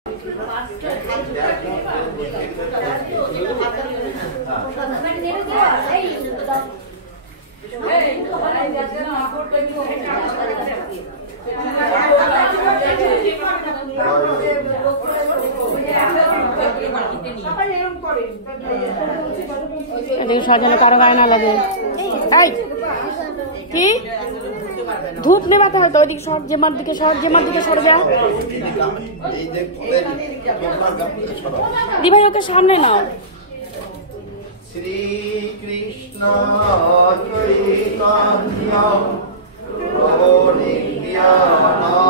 এদিকে সাজানো কারো গায়ে না লাগে। কি ধূপ নেবাতে হয়তো ওইদিকে সর, যেমার দিকে সর, যেমার দিকে সরবে। দি ভাই ওকে সামনে নাও। শ্রীকৃষ্ণ চৈতন্য প্রভু নিত্যানন্দ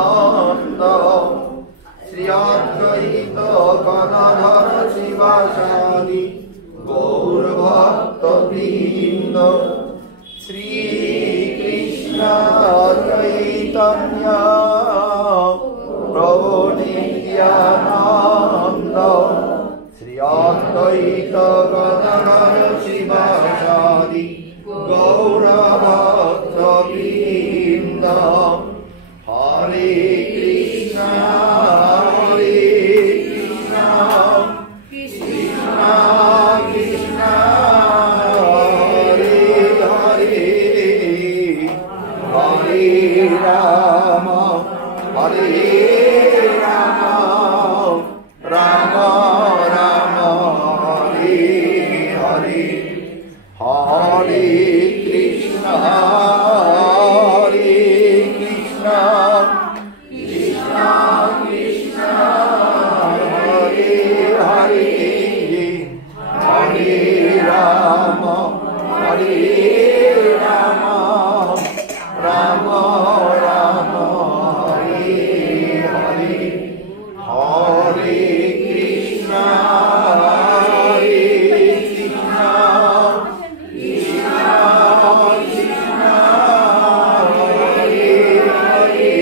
শ্রী অদ্বৈত গদাধর শিবাসাদি গৌর ভক্তবৃন্দ। শ্রীকৃষ্ণ চৈতন্য প্রভু নিত্যানন্দ শ্রী অদ্বৈত গদাধর শিবাসাদি গৌর ভক্তবৃন্দ। হরে কৃষ্ণ হরে কৃষ্ণ কৃষ্ণ কৃষ্ণ হরে হরে হরে রাম হরে রাম রাম রাম হরে হরে। হরে কৃষ্ণ হরে কৃষ্ণ কৃষ্ণ কৃষ্ণ হরে হরে হরে রাম হরে রাম রাম রাম হরে হরে। হরে কৃষ্ণ হরে কৃষ্ণ কৃষ্ণ কৃষ্ণ হরে হরে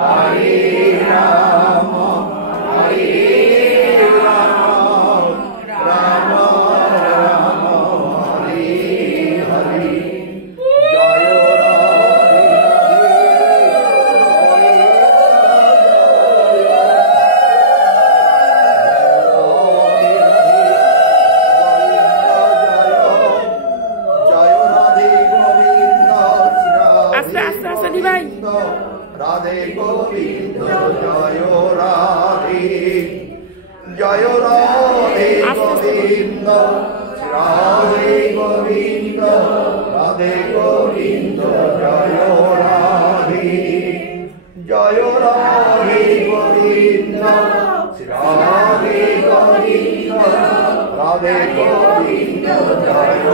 হরে রাম হরে রাম রাম রাম হরে হরে। জয় রাধে গোবিন্দ জয় রাধে জয় রাধে গোবিন্দ রাধে গোবিন্দ রাধে গোবিন্দ জয় রাধে জয় রাধে গোবিন্দ রাধে গোবিন্দ রাধে গোবিন্দ জয়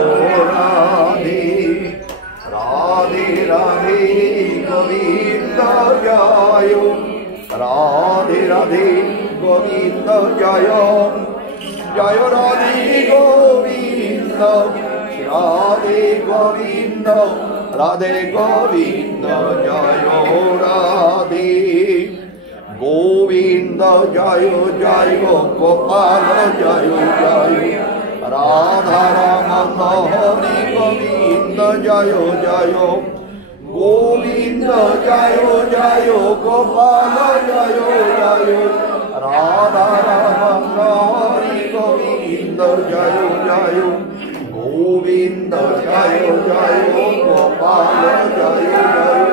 রাধে রাধে রাধে গোবিন্দ জয় রাধে রাধে গোবিন্দ জয় জয় রাধে গোবিন্দ রাধে গোবিন্দ রাধে গোবিন্দ জয় রাধে গোবিন্দ জয় জয় গোপাল জয় জয় রাধা রমন হরি গোবিন্দ জয় জয় গোবিন্দ জয় জয় গোপাল জয় জয় রাধা রমন হরি গোবিন্দ জয় জয় গোবিন্দ জয় জয় গোপাল জয় জয়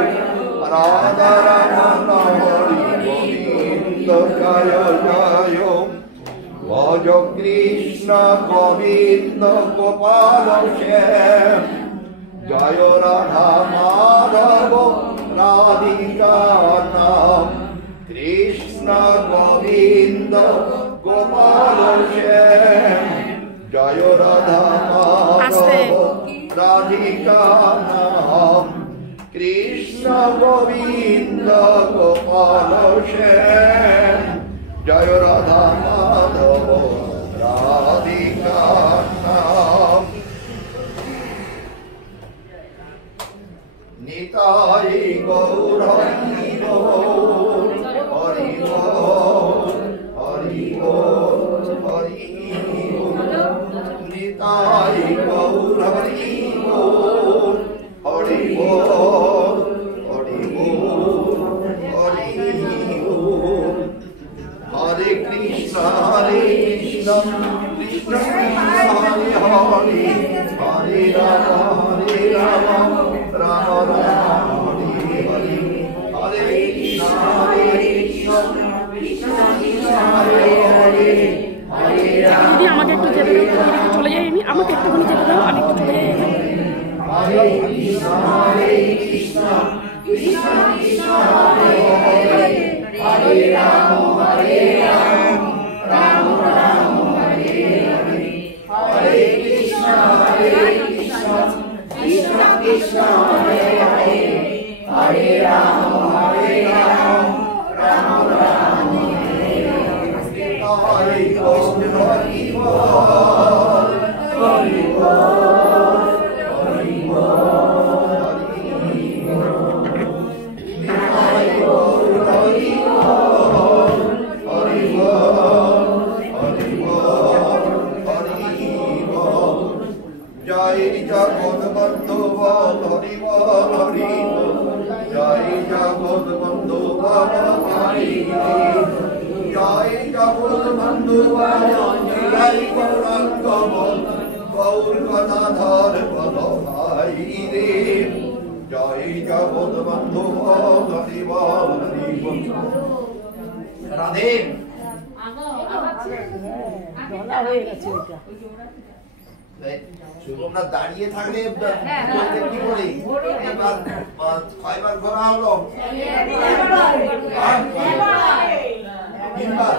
রাধা রমন হরি গোবিন্দ জয় জয়। ভজ কৃষ্ণ গোবিন্দ গোপাল শ্যাম জয় রাধা মাধব রাধিকা নাম কৃষ্ণ গোবিন্দ গোপাল শ্যাম জয় রাধা মাধব রাধিকা নাম কৃষ্ণ গোবিন্দ গোপাল শ্যাম জয় রাধা মাধব রাধিকা নাম। নিতাই গৌর হরি বল হরি বল হরি বল হরি বল নিতাই গৌর হরি বল হরি বল হরি বল হরি বল। Hare Krishna, Krishna Krishna, Hare Hare, Hare Rama, Rama Rama, Hare Hare, Hare Krishna, Krishna Krishna, Hare Hare, Hare Rama. দিদি আমাকে একটু যেতে দাও, দিদিকে চলে যাই আমি, আমাকে একটুখানি যেতে দাও, আমি একটু চলে যাই। Hare Krishna, Krishna Krishna, Hare Hare, Hare Rama, Rama Rama, Hare Hare, Hare Krishna, Krishna Krishna, Hare Hare, Hare Rama, Rama Rama, Hare Hare, Hare Krishna, Hare Bol, Hare Bol, Hare Jai Jagodbandhu Hari Bol, Hari Bol, Jai Jagodbandhu Hari Bol, Jai Jagodbandhu Jai Gauranga Bol, Gaur Ganadhar Bolo Hari Dev, Jai Jagodbandhu Hari Bol, Hari Bol. Radhe শুভমরা দাঁড়িয়ে থাকলে কি করে এবার কয়বার ঘোরা হলো তিনবার